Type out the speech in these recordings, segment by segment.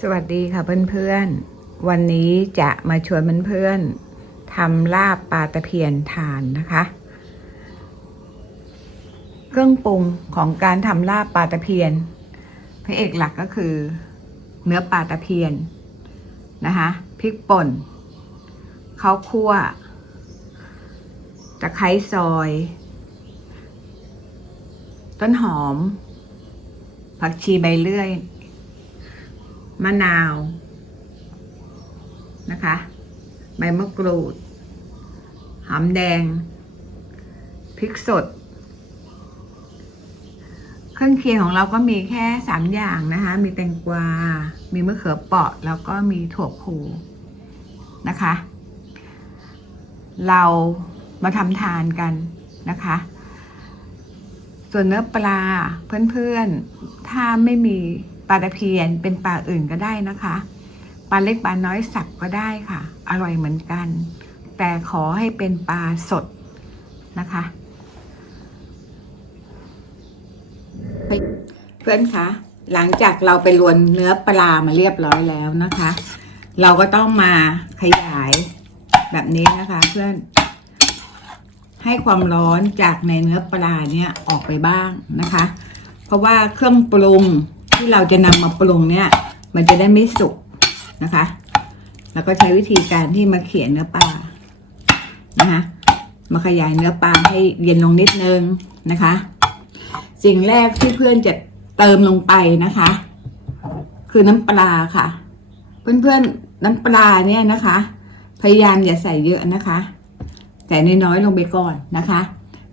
สวัสดีค่ะเพื่อนๆ วันนี้จะมาชวนเพื่อนๆทำลาบปลาตะเพียนทานนะคะ เครื่องปรุงของการทำลาบปลาตะเพียนพระเอกหลักก็คือ เนื้อปลาตะเพียนนะคะพริกป่นข้าวคั่วตะไคร้ซอย ต้นหอม ผักชีใบเลื่อย มะนาวนะคะ ใบมะกรูด หอมแดง พริกสด เครื่องเคียงของเราก็มีแค่สามอย่างนะคะ มีแตงกวา มีมะเขือเปราะ แล้วก็มีถั่วพูนะคะ เรามาทำทานกันนะคะ ส่วนเนื้อปลาเพื่อนๆ ถ้าไม่มี ปลาตะเพียนเป็นปลาอื่นก็ได้นะคะปลาเล็กปลาน้อยสับก็ได้ค่ะ อร่อยเหมือนกัน แต่ขอให้เป็นปลาสดนะคะเพื่อนคะหลังจากเราไปลวนเนื้อปลามาเรียบร้อยแล้วนะคะ เราก็ต้องมาขยายแบบนี้นะคะเพื่อน ให้ความร้อนจากในเนื้อปลาเนี่ยออกไปบ้างนะคะ เพราะว่าเครื่องปรุง ที่เราจะนำมาปรุงเนี่ย มันจะได้ไม่สุกนะคะ แล้วก็ใช้วิธีการที่มาเขียนเนื้อปลานะคะมาขยายเนื้อปลาให้เย็นลงนิดนึงนะคะ สิ่งแรกที่เพื่อนจะเติมลงไปนะคะ คือน้ำปลาค่ะ เพื่อนๆน้ำปลาเนี่ยนะคะ พยายามอย่าใส่เยอะนะคะ แต่น้อยๆลงไปก่อนนะคะ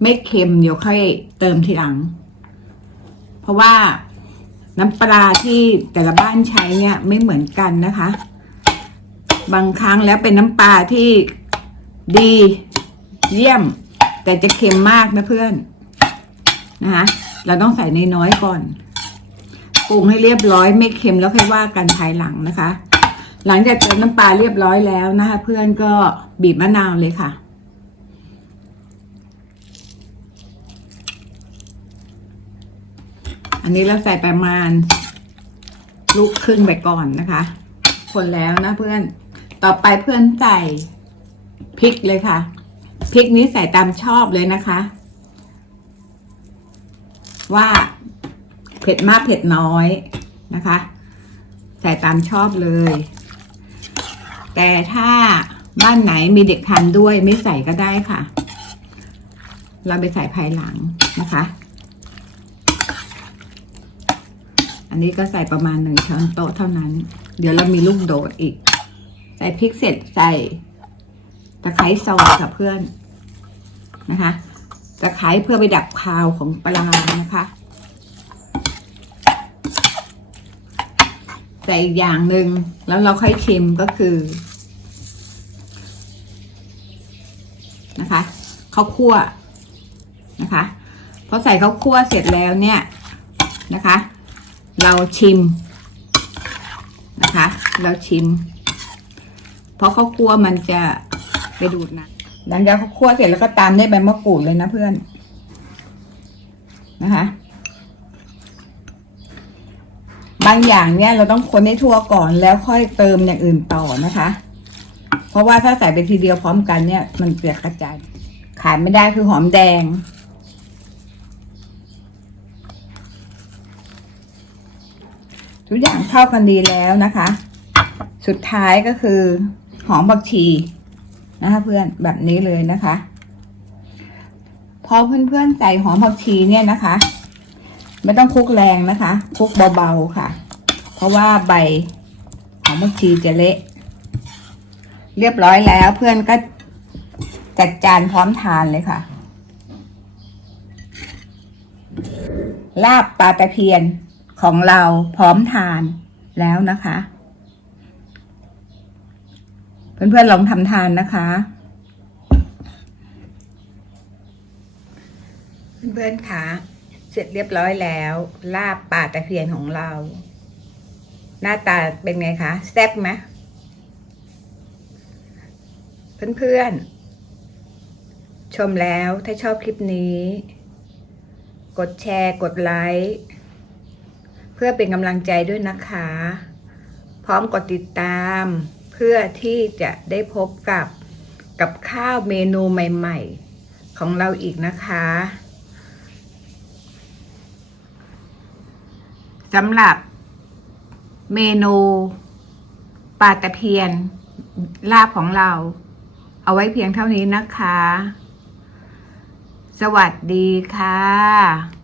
ไม่เค็มเดี๋ยวค่อยเติมทีหลัง เพราะว่า น้ำปลาที่แต่ละบ้านใช้เนี่ยไม่เหมือนกันนะคะ บางครั้งแล้วเป็นน้ำปลาที่ดีเยี่ยม แต่จะเค็มมากนะเพื่อนนะคะเราต้องใส่ในน้อยก่อนปรุงให้เรียบร้อยไม่เค็มแล้วค่อยว่ากันภายหลังนะคะ หลังจากเติมน้ำปลาเรียบร้อยแล้วนะคะ เพื่อนก็บีบมะนาวเลยค่ะ อันนี้เราใส่ประมาณ ลูกครึ่งไปก่อนนะคะ คนแล้วนะเพื่อน ต่อไปเพื่อนใส่พริกเลยค่ะ พริกนี้ใส่ตามชอบเลยนะคะ ว่าเผ็ดมากเผ็ดน้อยนะคะ ใส่ตามชอบเลย แต่ถ้าบ้านไหนมีเด็กทานด้วยไม่ใส่ก็ได้ค่ะ เราไปใส่ภายหลังนะคะ อันนี้ก็ใส่ประมาณหนึ่งช้อนโต๊ะเท่านั้น เดี๋ยวเรามีลูกโดดอีก ใส่พริกเสร็จใส่ตะไคร้ซอยค่ะเพื่อนนะคะตะไคร้เพื่อไปดับคาวของปลานะคะ แต่อีกอย่างหนึ่งแล้วเราค่อยชิมก็คือนะคะข้าวคั่วนะคะพอใส่ข้าวคั่วเสร็จแล้วเนี่ยนะคะ เราชิมนะคะ เราชิม เพราะข้าวคั่วมันจะไปดูดนะหลังจากข้าวคั่วเสร็จแล้วก็ตามด้วยใบมะกรูดเลยนะเพื่อนนะคะบางอย่างเนี่ยเราต้องคนให้ทั่วก่อนแล้วค่อยเติมอย่างอื่นต่อนะคะ เพราะว่าถ้าใส่ไปทีเดียวพร้อมกันเนี่ย มันเสียกระจายขายไม่ได้คือหอมแดง ทุกอย่างเข้ากันดีแล้วนะคะ สุดท้ายก็คือหอมบักชีนะคะเพื่อนแบบนี้เลยนะคะพอเพื่อนๆใส่หอมผักชีเนี่ยนะคะ ไม่ต้องคลุกแรงนะคะคลุกเบาๆค่ะ เพราะว่าใบหอมผักชีจะเละ เรียบร้อยแล้วเพื่อนก็จัดจานพร้อมทานเลยค่ะ ลาบปลาตะเพียน ของเราพร้อมทานแล้วนะคะ เพื่อนๆลองทำทานนะคะ เพื่อนๆคะเสร็จเรียบร้อยแล้ว ลาบปลาตะเพียนของเรา หน้าตาเป็นไงคะแซ่บไหมเพื่อนๆ ชมแล้วถ้าชอบคลิปนี้ กดแชร์ กดไลค์ เพื่อเป็นกำลังใจด้วยนะคะ พร้อมกดติดตามเพื่อที่จะได้พบกับกับข้าวเมนูใหม่ๆ ของเราอีกนะคะสำหรับเมนูปลาตะเพียนลาบของเรา เอาไว้เพียงเท่านี้นะคะ สวัสดีค่ะ